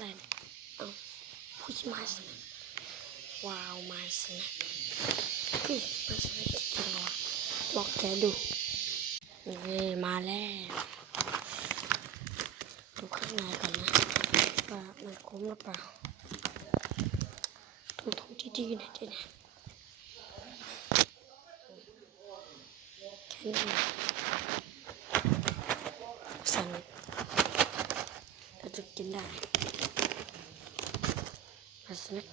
อะไรเอาผู้ชิมาสนะว้าวมาสนะคือมาสนะจริงๆหรอลองแกดูนี่มาแล้วดูข้างในก่อนนะว่ามันคุ้มหรือเปล่าดูตรงที่ดีนะดินะแค่นี้สั่นเราจะกินได้มาสนะ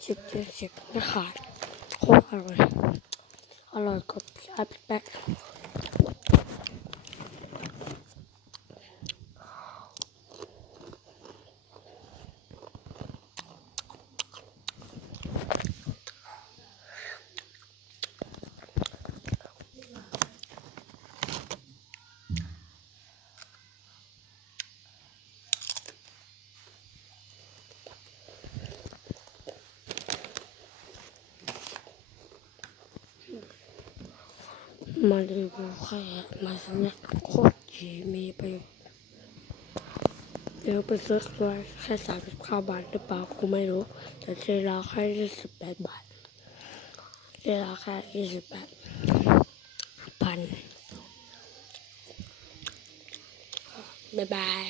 เจ็บไม่ขาดโคตรอร่อยกว่าพี่อาร์ตแป๊กมารีวิวแค่มาสนะโคตรดีมีประโยชน์เดี๋ยวไปซื้อไว้แค่39 บาทหรือเปล่ากูไม่รู้แต่ที่ราคา28 บาทที่ราคา28,000บ๊ายบาย